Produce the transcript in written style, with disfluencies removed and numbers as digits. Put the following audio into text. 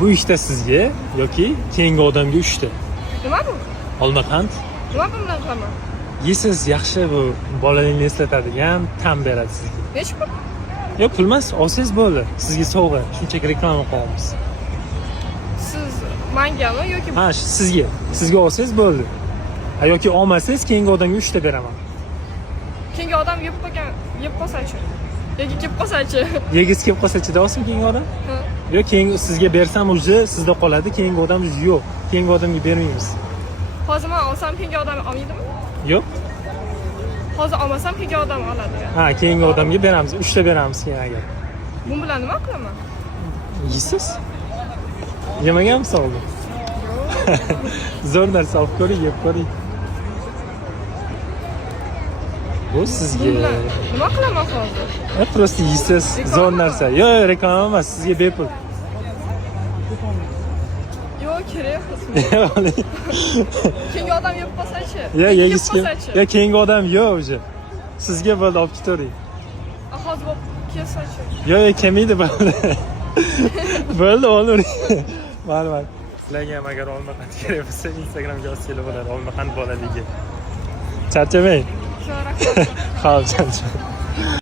Bu ishda sizga yoki keyingi odamga 3 ta. Nima bu? Olmaqand. Nima bu bilan qilaman? Yesiz yaxshi, bu bolalikni eslatadigan ta'm beradi sizga. Nechi pul? Yo'q, pul emas, olsangiz bo'ldi. Sizga sovg'a, shunchaki reklama qilamiz. Siz mangami yoki Ha, sizga. Sizga olsangiz bo'ldi. Ha, yoki olmasangiz keyingi odamga 3 ta beraman. keyingi odam yeb qolsa-chi? Yoki kelib qolsa-chi? Yegisi kelib qolsa-chi olsin keyingi odam? Ha. Yo'q, keyingi sizga bersam uje sizda qoladi, keyingi odam yo'q. Keyingi odamga bermaymiz. Hozir men olsam keyingi odam olmaydimi? Yo'q. Hozir olmasam keyingi odam oladi. Ha, keyingi odamga beramiz. 3 ta beramiz keyin agar. Bu bilan nima qilaman? Yeysiz? Yemaganmisiz oldin? Zo'r narsa olib ko'ring, yeb ko'ring. Bu sizga. Bu bilan nima qilaman hozir? Просто yeysiz, zo'r narsa. Yo'q, reklama emas, sizga bepul. Yo'q, kerak emas. Keyingi odam yeb qolsa-chi? Ya, Yoki yegisi kelib kelib. qolsa-chi? Ya, keyingi odam yo'q uje. Sizga bo'ldi olib ketavering. Hozir bo'lib kelsa-chi? Yo'q, kelmaydi bo'ldi. Bo'ldi, olavering. Mayli. Sizlarga ham agar olmaqand kerak bo'lsa, Instagramga yozsanglar bo'ladi. Olmaqand bolaligi. Charchamang. Chorak. Xo'p, charchamang.